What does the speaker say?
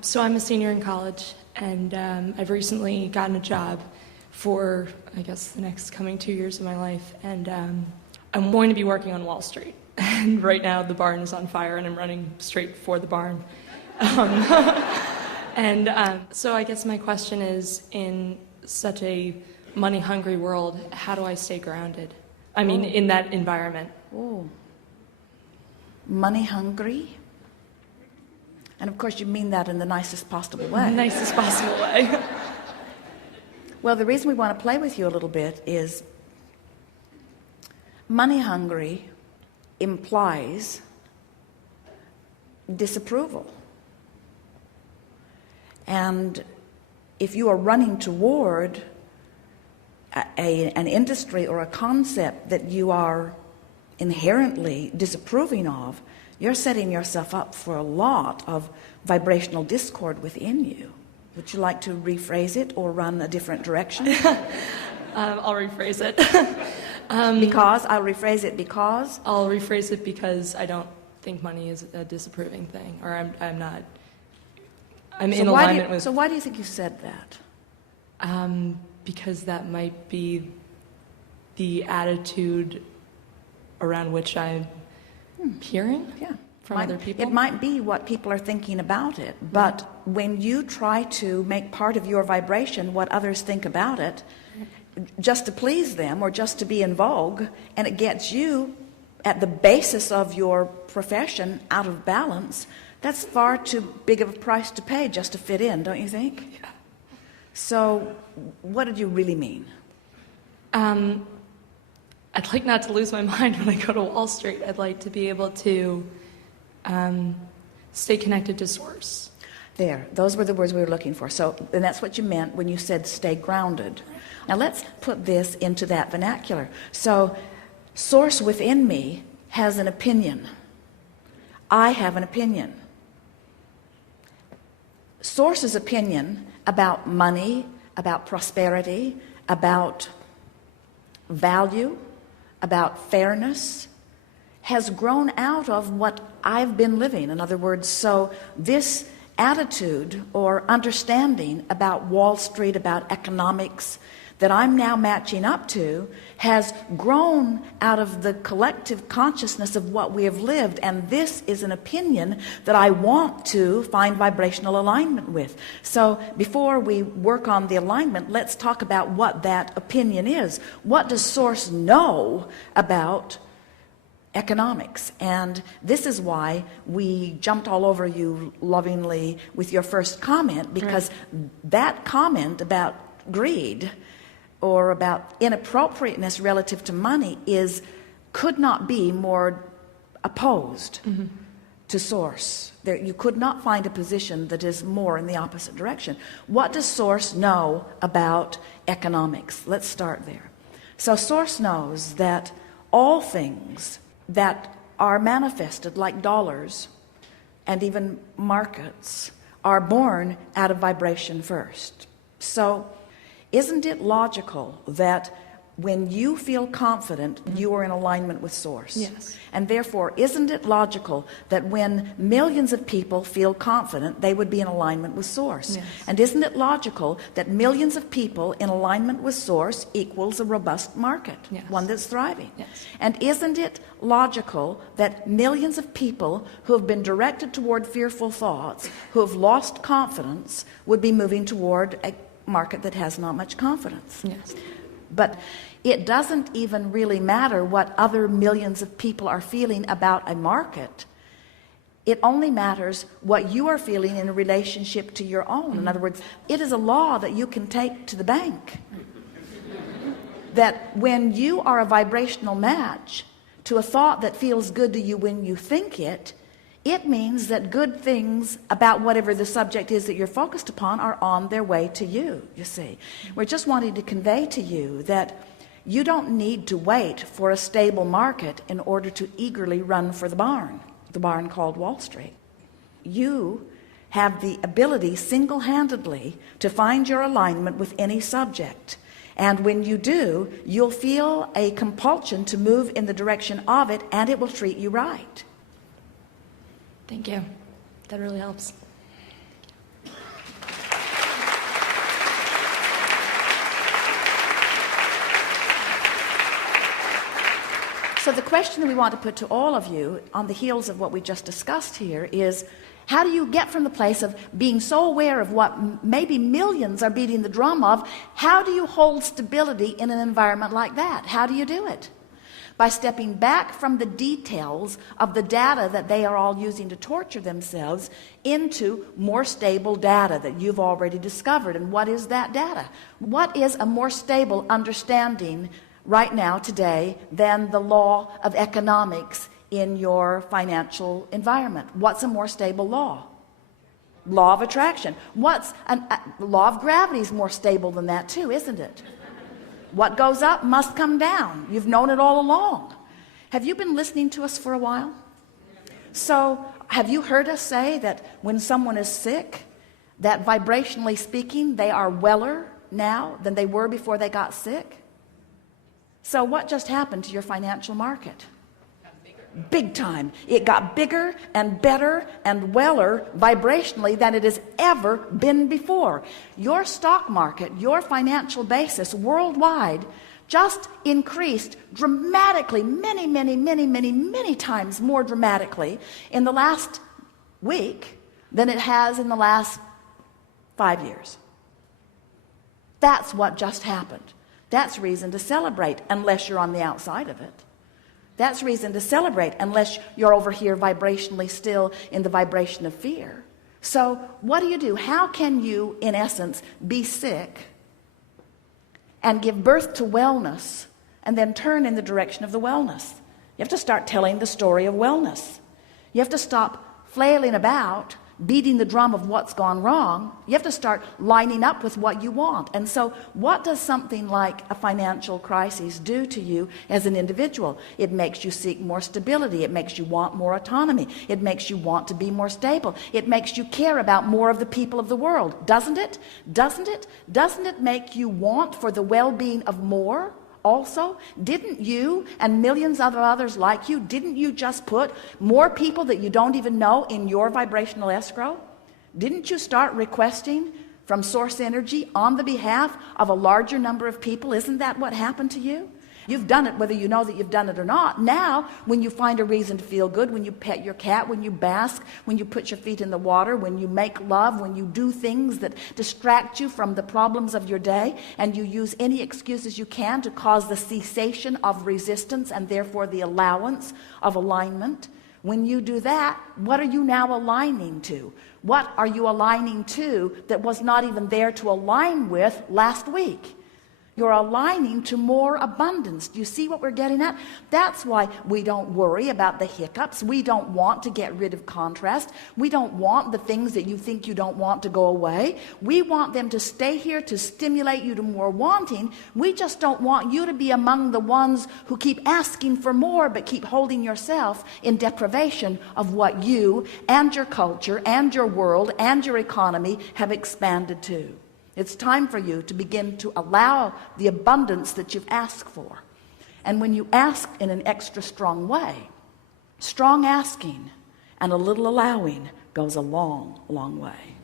So I'm a senior in college, and I've recently gotten a job for, I guess, the next coming 2 years of my life, and I'm going to be working on Wall Street. And right now the barn is on fire, and I'm running straight for the barn. So I guess my question is, in such a money-hungry world, how do I stay grounded? I mean, in that environment. Oh. Money-hungry? And of course you mean that in the nicest possible way. Nicest possible way. Well, the reason we want to play with you a little bit is money-hungry implies disapproval. And if you are running toward an industry or a concept that you are inherently disapproving of, you're setting yourself up for a lot of vibrational discord within you. Would you like to rephrase it or run a different direction? I'll rephrase it. Because? I'll rephrase it because? I'll rephrase it because I don't think money is a disapproving thing, or I'm not. I'm in alignment with. So why do you think you said that? Because that might be the attitude around which I'm hearing from other people. It might be what people are thinking about it, but when you try to make part of your vibration what others think about it, just to please them or just to be in vogue, and it gets you at the basis of your profession out of balance, that's far too big of a price to pay just to fit in, don't you think? Yeah. So what did you really mean? I'd like not to lose my mind when I go to Wall Street. I'd like to be able to stay connected to source. There, those were the words we were looking for. So, and that's what you meant when you said stay grounded. Now let's put this into that vernacular. So, source within me has an opinion. I have an opinion. Source's opinion about money, about prosperity, about value, about fairness, has grown out of what I've been living. In other words, so this attitude or understanding about Wall Street, about economics, that I'm now matching up to, has grown out of the collective consciousness of what we have lived, and this is an opinion that I want to find vibrational alignment with. So before we work on the alignment, let's talk about what that opinion is. What does Source know about economics? And this is why we jumped all over you lovingly with your first comment, because that comment about greed or about inappropriateness relative to money could not be more opposed to Source. You could not find a position that is more in the opposite direction. What does Source know about economics? Let's start there. So Source knows that all things that are manifested, like dollars and even markets, are born out of vibration first. So isn't it logical that when you feel confident, you are in alignment with Source? Yes. And therefore, isn't it logical that when millions of people feel confident, they would be in alignment with Source? Yes. And isn't it logical that millions of people in alignment with Source equals a robust market, Yes. one that's thriving? Yes. And isn't it logical that millions of people who have been directed toward fearful thoughts, who have lost confidence, would be moving toward a market that has not much confidence? Yes. But it doesn't even really matter what other millions of people are feeling about a market. It only matters what you are feeling in relationship to your own. In other words, it is a law that you can take to the bank. That when you are a vibrational match to a thought that feels good to you when you think it, it means that good things about whatever the subject is that you're focused upon are on their way to you, you see. We're just wanting to convey to you that you don't need to wait for a stable market in order to eagerly run for the barn called Wall Street. You have the ability single-handedly to find your alignment with any subject. And when you do, you'll feel a compulsion to move in the direction of it, and it will treat you right. Thank you. That really helps. So the question that we want to put to all of you on the heels of what we just discussed here is, how do you get from the place of being so aware of what maybe millions are beating the drum of? How do you hold stability in an environment like that? How do you do it? By stepping back from the details of the data that they are all using to torture themselves into more stable data that you've already discovered. And what is that data? What is a more stable understanding right now today than the law of economics in your financial environment? What's a more stable law? Law of attraction. What's law of gravity is more stable than that too, isn't it? What goes up must come down. You've known it all along. Have you been listening to us for a while? So have you heard us say that when someone is sick, that vibrationally speaking, they are weller now than they were before they got sick? So what just happened to your financial market? Big time. It got bigger and better and weller vibrationally than it has ever been before. Your stock market, your financial basis worldwide just increased dramatically, many times more dramatically in the last week than it has in the last 5 years. That's what just happened. That's reason to celebrate, unless you're on the outside of it. That's reason to celebrate, unless you're over here vibrationally still in the vibration of fear. So what do? How can you, in essence, be sick and give birth to wellness and then turn in the direction of the wellness? You have to start telling the story of wellness. You have to stop flailing about, beating the drum of what's gone wrong. You have to start lining up with what you want. And so what does something like a financial crisis do to you as an individual? It makes you seek more stability. It makes you want more autonomy. It makes you want to be more stable. It makes you care about more of the people of the world. Doesn't it? Doesn't it? Doesn't it make you want for the well-being of more? Also, didn't you and millions of others like you, didn't you just put more people that you don't even know in your vibrational escrow? Didn't you start requesting from source energy on the behalf of a larger number of people? Isn't that what happened to you? You've done it whether you know that you've done it or not. Now, when you find a reason to feel good, when you pet your cat, when you bask, when you put your feet in the water, when you make love, when you do things that distract you from the problems of your day, and you use any excuses you can to cause the cessation of resistance and therefore the allowance of alignment, when you do that, what are you now aligning to? What are you aligning to that was not even there to align with last week? You're aligning to more abundance. Do you see what we're getting at? That's why we don't worry about the hiccups. We don't want to get rid of contrast. We don't want the things that you think you don't want to go away. We want them to stay here to stimulate you to more wanting. We just don't want you to be among the ones who keep asking for more but keep holding yourself in deprivation of what you and your culture and your world and your economy have expanded to. It's time for you to begin to allow the abundance that you've asked for. And when you ask in an extra strong way, strong asking and a little allowing goes a long, long way.